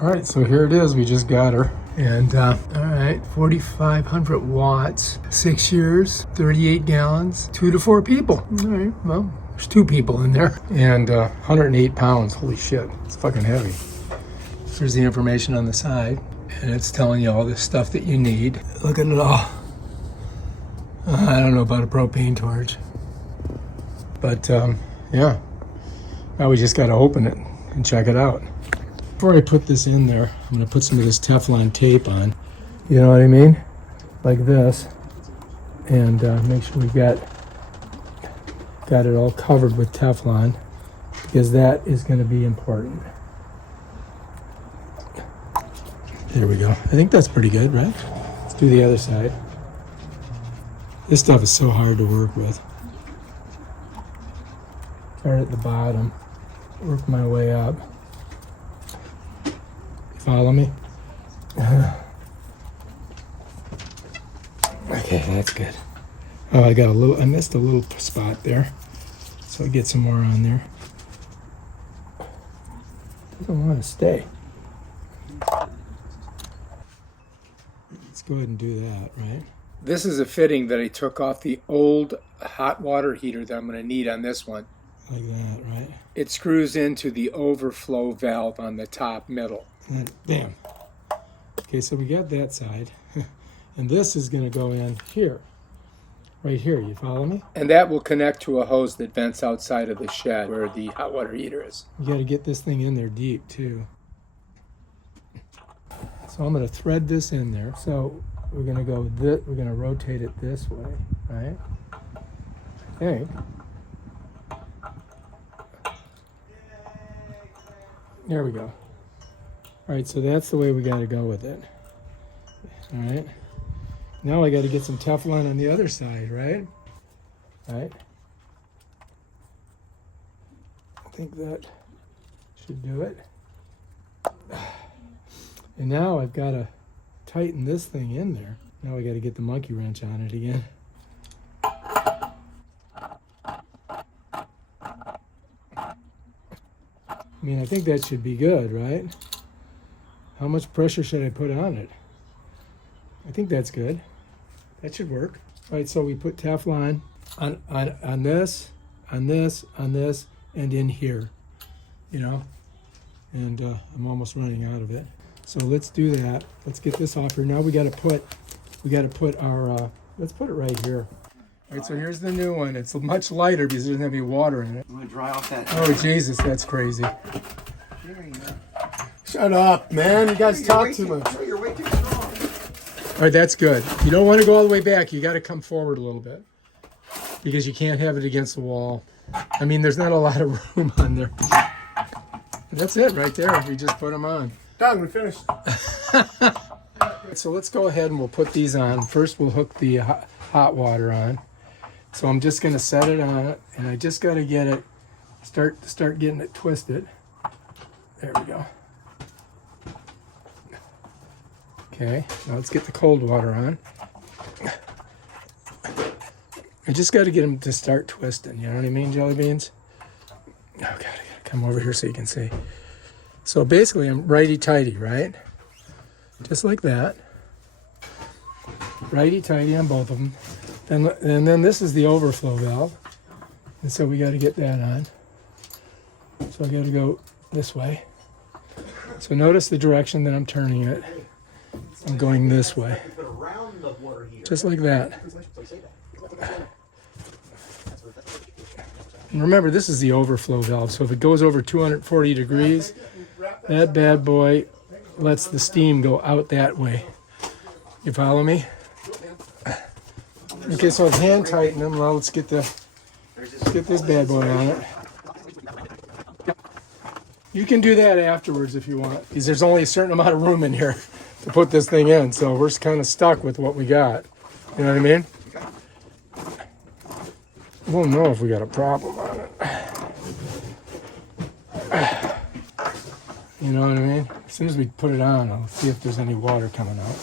All right, so here it is. We just got her. And all right, 4,500 watts, 6 years, 38 gallons, 2 to 4 people. All right, well, there's 2 people in there. And 108 pounds, holy shit, it's fucking heavy. There's the information on the side, and it's telling you all this stuff that you need. Look at it all. I don't know about a propane torch. But yeah, now we just gotta open it and check it out. Before I put this in there, I'm gonna put some of this Teflon tape on. You know what I mean? Like this. And make sure we've got it all covered with Teflon, because that is gonna be important. There we go. I think that's pretty good, right? Let's do the other side. This stuff is so hard to work with. Start at the bottom, work my way up. Follow me? Okay, that's good. Oh, I missed a little spot there. So I'll get some more on there. Doesn't want to stay. Let's go ahead and do that, right? This is a fitting that I took off the old hot water heater that I'm going to need on this one. Like that, right? It screws into the overflow valve on the top middle. And bam. Okay, so we got that side. And this is going to go in here. Right here, you follow me? And that will connect to a hose that vents outside of the shed where the hot water heater is. You got to get this thing in there deep, too. So I'm going to thread this in there. So we're going to rotate it this way, right? I think. There we go. All right, so that's the way we got to go with it. All right. Now I got to get some Teflon on the other side, right? Right. I think that should do it. And now I've got to tighten this thing in there. Now I got to get the monkey wrench on it again. I mean, I think that should be good, right? How much pressure should I put on it? I think that's good. That should work. All right, so we put Teflon on this, and in here, you know? And I'm almost running out of it. So let's do that. Let's get this off here. Now we got to put our, let's put it right here. All right, so here's the new one. It's much lighter because it doesn't have any water in it. I'm gonna dry off that. Oh, Jesus, that's crazy. Shut up, man. You guys talk too much. You're way too strong. All right, that's good. You don't want to go all the way back. You got to come forward a little bit because you can't have it against the wall. I mean, there's not a lot of room on there. That's it right there. We just put them on. Done, we finished. So let's go ahead and we'll put these on. First, we'll hook the hot water on. So I'm just going to set it on, and I just got to get it, start getting it twisted. There we go. Okay, now let's get the cold water on. I just got to get them to start twisting, you know what I mean, jelly beans? Oh, God, I got to come over here so you can see. So basically, I'm righty-tighty, right? Just like that. Righty-tighty on both of them. And then this is the overflow valve. And so we got to get that on. So I got to go this way. So notice the direction that I'm turning it. I'm going this way. Just like that. And remember, this is the overflow valve. So if it goes over 240 degrees, that bad boy lets the steam go out that way. You follow me? Okay, so I've hand tightened them. Well, let's get this bad boy on it. You can do that afterwards if you want, because there's only a certain amount of room in here to put this thing in, so we're kind of stuck with what we got. You know what I mean? We'll know if we got a problem on it. You know what I mean? As soon as we put it on, I'll see if there's any water coming out.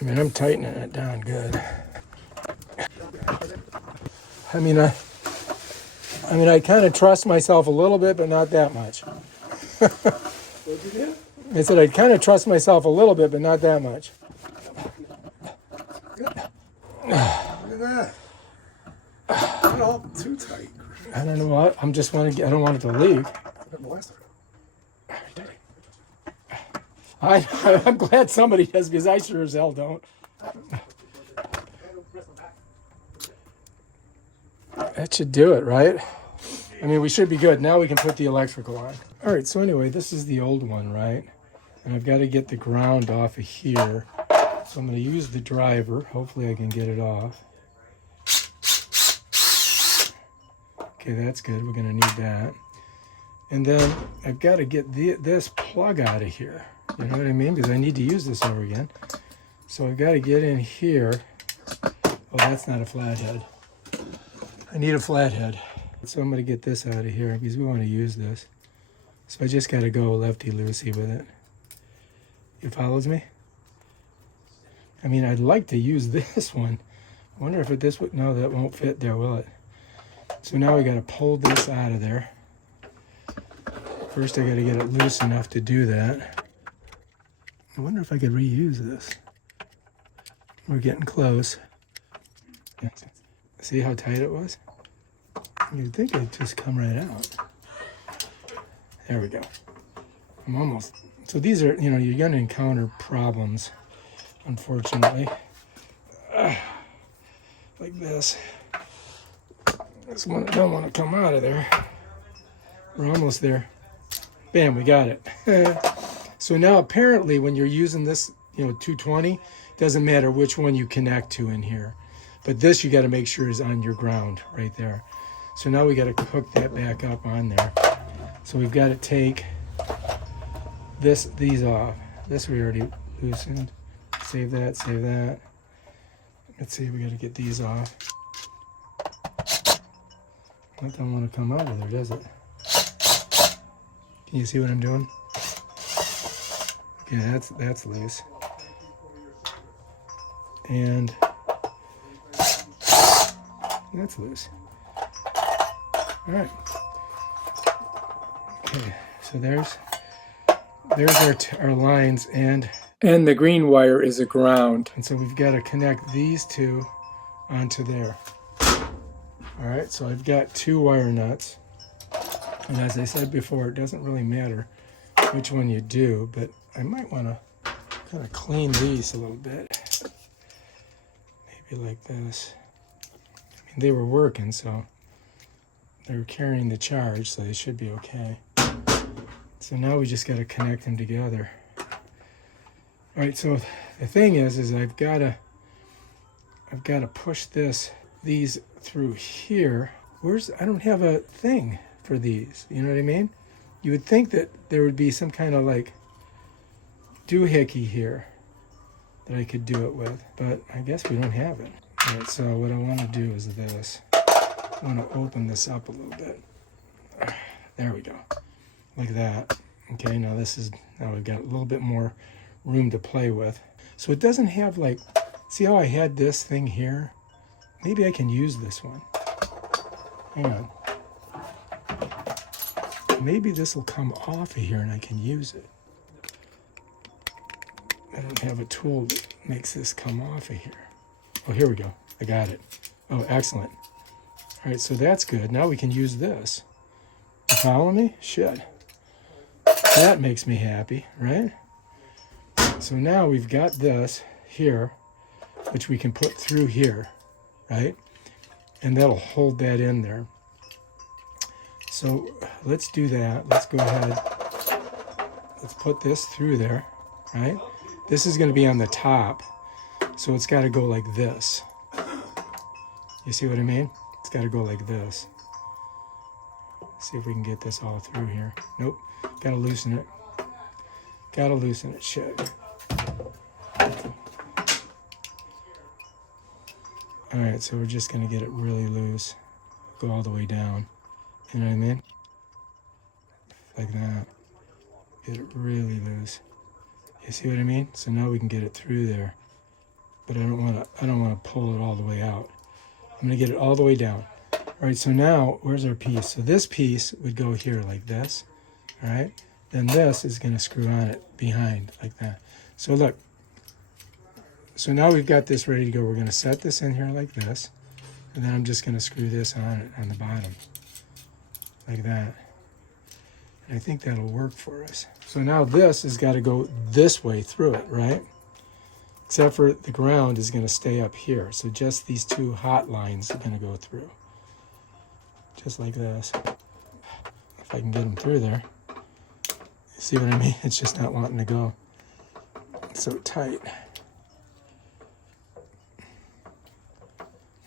I mean, I'm tightening it down good. I mean, I kind of trust myself a little bit, but not that much. What'd you do? I said I'd kind of trust myself a little bit, but not that much. Look at that. Not all too tight. I don't know what. I don't want it to leak. I'm glad somebody does, because I sure as hell don't. That should do it, right? I mean, we should be good. Now we can put the electrical on. All right, so anyway, this is the old one, right? And I've got to get the ground off of here. So I'm going to use the driver. Hopefully I can get it off. Okay, that's good. We're going to need that. And then I've got to get this plug out of here. You know what I mean? Because I need to use this over again. So I've got to get in here. Oh, that's not a flathead. I need a flathead. So I'm going to get this out of here because we want to use this. So I just got to go lefty-loosey with it. You follows me? I mean, I'd like to use this one. I wonder if this would... No, that won't fit there, will it? So now we got to pull this out of there. First, I got to get it loose enough to do that. I wonder if I could reuse this. We're getting close. See how tight it was? You'd think it'd just come right out. There we go. I'm almost... So these are, you're going to encounter problems, unfortunately. Like this. This one don't want to come out of there. We're almost there. Bam, we got it. So now apparently when you're using this, 220, doesn't matter which one you connect to in here. But this you got to make sure is on your ground right there. So now we got to hook that back up on there. So we've got to take these off. This we already loosened. Save that, save that. Let's see, we got to get these off. That don't want to come out of there, does it? Can you see what I'm doing? Okay, that's loose. And that's loose. All right. Okay, so there's our lines, and the green wire is a ground. And so we've got to connect these two onto there. All right, so I've got 2 wire nuts. And as I said before, it doesn't really matter which one you do, but I might want to kind of clean these a little bit. Maybe like this. I mean, they were working, so they were carrying the charge, so they should be okay. So now we just got to connect them together. All right, so the thing is I've got to push these through here. I don't have a thing for these, you know what I mean? You would think that there would be some kind of like doohickey here that I could do it with, but I guess we don't have it. All right, so what I want to do is this. I want to open this up a little bit. There we go, like that. Okay, now we've got a little bit more room to play with. So it doesn't have like, see how I had this thing here? Maybe I can use this one. Hang on. Maybe this will come off of here and I can use it. I don't have a tool that makes this come off of here. Oh, here we go. I got it. Oh, excellent. All right, so that's good. Now we can use this. You follow me? Shit. That makes me happy, right? So now we've got this here, which we can put through here, right? And that'll hold that in there. So let's do that. Let's go ahead. Let's put this through there, right? This is going to be on the top, so it's got to go like this. You see what I mean? It's got to go like this. See if we can get this all through here. Nope. Got to loosen it. Got to loosen it. Shit. All right, so we're just going to get it really loose. Go all the way down. You know what I mean? Like that. Get it really loose. You see what I mean? So now we can get it through there. But I don't want to pull it all the way out. I'm going to get it all the way down. All right, so now where's our piece? So this piece would go here like this. all right? Then this is going to screw on it behind like that. So look, so now we've got this ready to go. We're going to set this in here like this, and then I'm just going to screw this on it on the bottom like that. And I think that'll work for us. So now this has got to go this way through it, right? Except for the ground is going to stay up here. So just these two hot lines are going to go through. Just like this. If I can get them through there. See what I mean? It's just not wanting to go. It's so tight.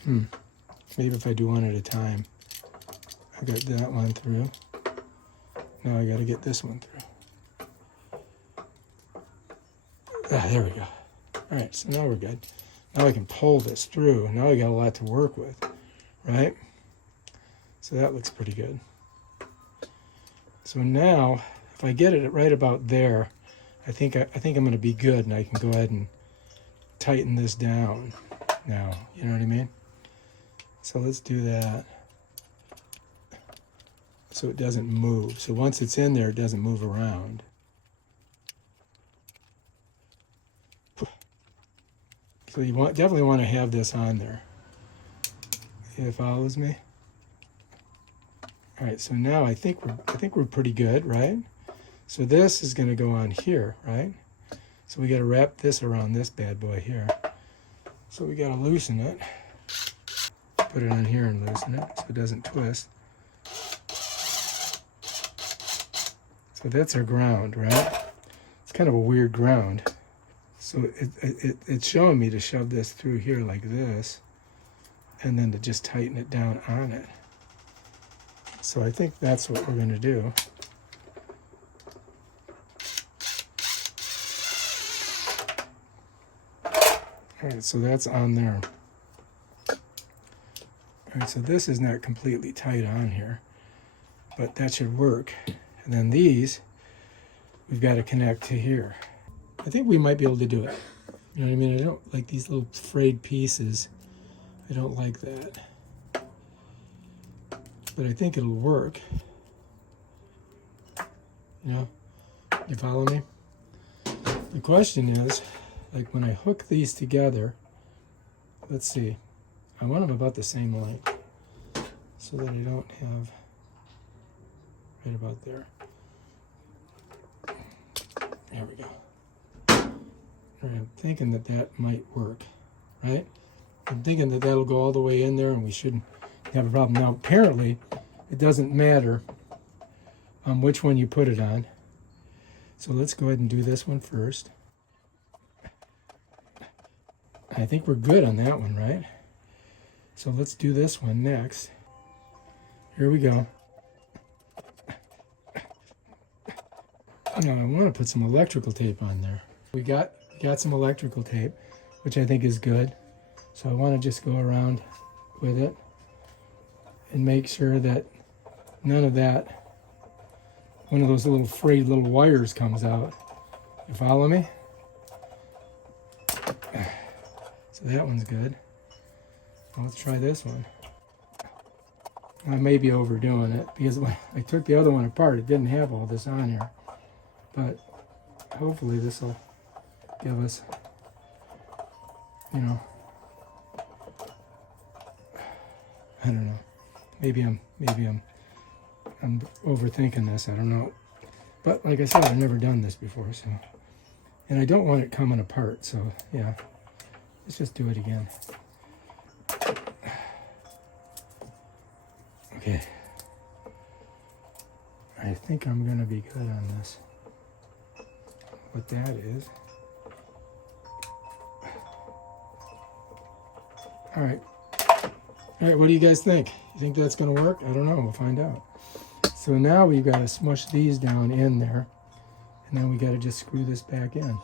Maybe if I do one at a time. I got that one through. Now I got to get this one through. Ah, there we go. All right, so now we're good. Now I can pull this through. Now I got a lot to work with, right? So that looks pretty good. So now, if I get it right about there, I think I'm going to be good, and I can go ahead and tighten this down now. You know what I mean? So let's do that. So it doesn't move. So once it's in there, it doesn't move around. So you definitely want to have this on there. It follows me. All right, so now I think we're pretty good, right? So this is going to go on here, right? So we got to wrap this around this bad boy here. So we got to loosen it. Put it on here and loosen it so it doesn't twist. So that's our ground, right? It's kind of a weird ground. So it's showing me to shove this through here like this, and then to just tighten it down on it. So I think that's what we're going to do. All right, so that's on there. All right, so this is not completely tight on here, but that should work. And then these, we've got to connect to here. I think we might be able to do it. You know what I mean? I don't like these little frayed pieces. I don't like that. But I think it'll work. You know? You follow me? The question is, like when I hook these together, let's see. I want them about the same length so that I don't have right about there. There we go. I'm thinking that might work, right? I'm thinking that that'll go all the way in there and we shouldn't have a problem. Now, apparently, it doesn't matter which one you put it on. So let's go ahead and do this one first. I think we're good on that one, right? So let's do this one next. Here we go. Now, I want to put some electrical tape on there. We got some electrical tape, which I think is good. So I want to just go around with it and make sure that none of that, one of those little frayed little wires comes out. You follow me? So that one's good. Well, let's try this one. I may be overdoing it because when I took the other one apart, it didn't have all this on here. But hopefully this will give us, you know, I don't know. Maybe I'm overthinking this. I don't know. But like I said, I've never done this before, so, and I don't want it coming apart. So yeah, let's just do it again. Okay. I think I'm gonna be good on this. What that is. All right. All right, what do you guys think? You think that's going to work? I don't know. We'll find out. So now we've got to smush these down in there, and then we got to just screw this back in,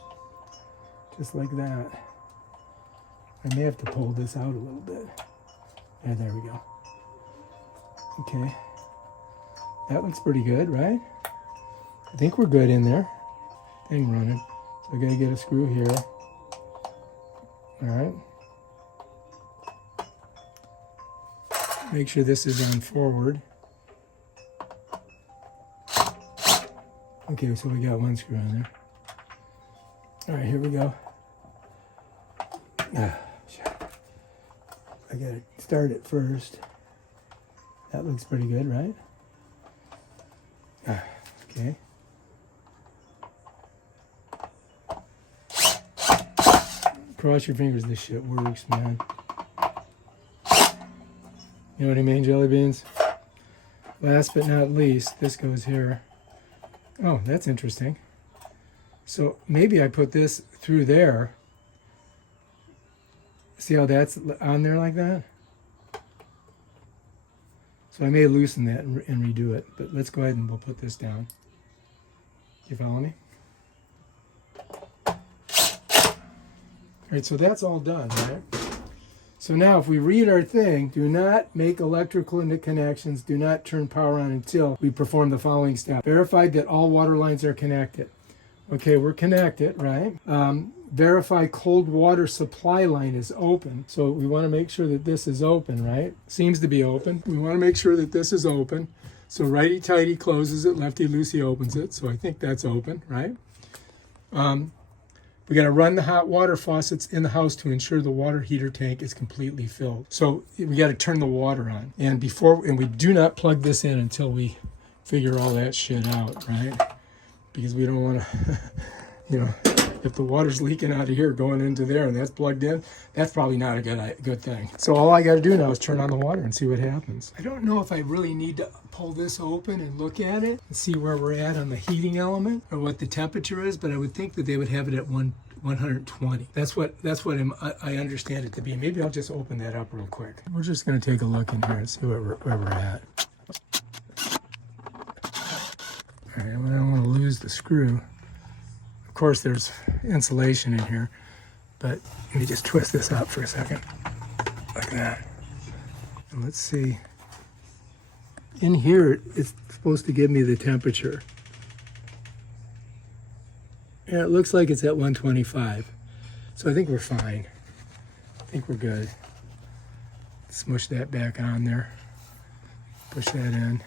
just like that. I may have to pull this out a little bit. Yeah, there we go. Okay. That looks pretty good, right? I think we're good in there. Thing running. So I got to get a screw here. All right. Make sure this is on forward. Okay, so we got one screw in there. All right, here we go. Ah, shit. I gotta start it first. That looks pretty good, right? Ah, okay. Cross your fingers this shit works, man. You know what I mean, jelly beans? Last but not least, this goes here. Oh, that's interesting. So maybe I put this through there. See how that's on there like that? So I may loosen that and redo it, but let's go ahead and we'll put this down. You follow me? All right, so that's all done, right? So now if we read our thing, do not make electrical connections, do not turn power on until we perform the following step. Verify that all water lines are connected. Okay, we're connected, right? Verify cold water supply line is open. So we want to make sure that this is open, right? Seems to be open. We want to make sure that this is open. So righty-tighty closes it, lefty-loosey opens it. So I think that's open, right? We got to run the hot water faucets in the house to ensure the water heater tank is completely filled. So we got to turn the water on. And we do not plug this in until we figure all that shit out, right? Because we don't want to, you know, if the water's leaking out of here going into there and that's plugged in, that's probably not a good thing. So all I got to do now is turn on the water and see what happens. I don't know if I really need to pull this open and look at it and see where we're at on the heating element or what the temperature is, but I would think that they would have it at 120. That's what I understand it to be. Maybe I'll just open that up real quick. We're just going to take a look in here and see where we're at. All right, I don't want to lose the screw. Of course, there's insulation in here, but let me just twist this up for a second, like that. And let's see. In here, it's supposed to give me the temperature. Yeah, it looks like it's at 125. So I think we're fine. I think we're good. Smush that back on there. Push that in.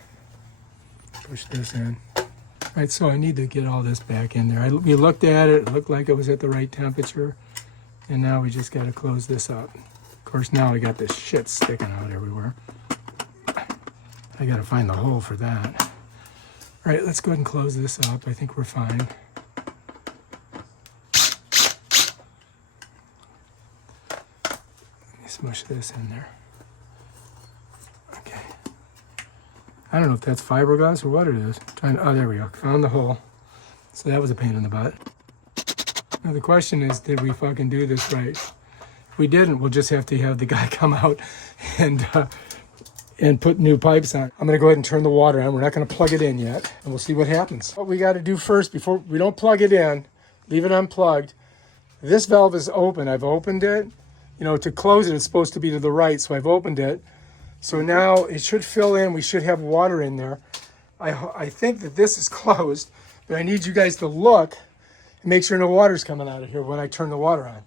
Push this in. All right, so I need to get all this back in there. We looked at it. It looked like it was at the right temperature. And now we just got to close this up. Of course, now I got this shit sticking out everywhere. I got to find the hole for that. All right, let's go ahead and close this up. I think we're fine. Let me smush this in there. Okay. I don't know if that's fiberglass or what it is. Oh, there we go. Found the hole. So that was a pain in the butt. Now the question is, did we fucking do this right? If we didn't, we'll just have to have the guy come out and put new pipes on. I'm gonna go ahead and turn the water on. We're not gonna plug it in yet, and we'll see what happens. What we gotta do first, before we don't plug it in, leave it unplugged. This valve is open. I've opened it. You know, to close it, it's supposed to be to the right, so I've opened it. So now it should fill in. We should have water in there. I think that this is closed, but I need you guys to look and make sure no water's coming out of here when I turn the water on.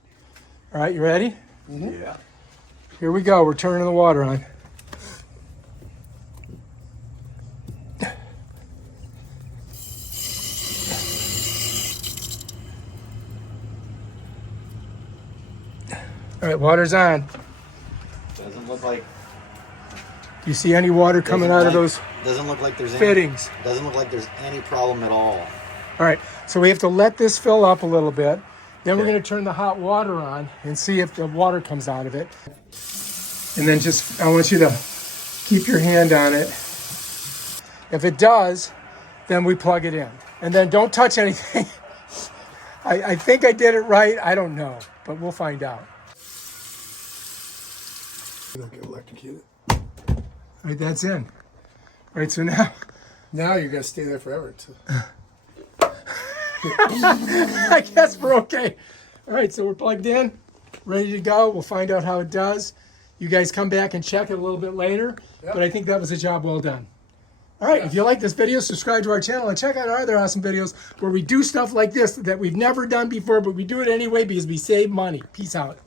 All right, you ready? Mm-hmm. Yeah. Here we go. We're turning the water on. All right, water's on. Doesn't look like. Do you see any water coming out of those Doesn't look like there's fittings? Doesn't look like there's any problem at all. All right, so we have to let this fill up a little bit. Then we're going to turn the hot water on and see if the water comes out of it. And then I want you to keep your hand on it. If it does, then we plug it in. And then don't touch anything. I think I did it right. I don't know, but we'll find out. You don't get electrocuted. All right, that's in. All right, so now You're gonna stay there forever. I guess we're okay. All right, so we're plugged in, ready to go. We'll find out how it does. You guys come back and check it a little bit later, but I think that was a job well done. All right, if you like this video, subscribe to our channel and check out our other awesome videos where we do stuff like this that we've never done before, but we do it anyway because we save money. Peace out.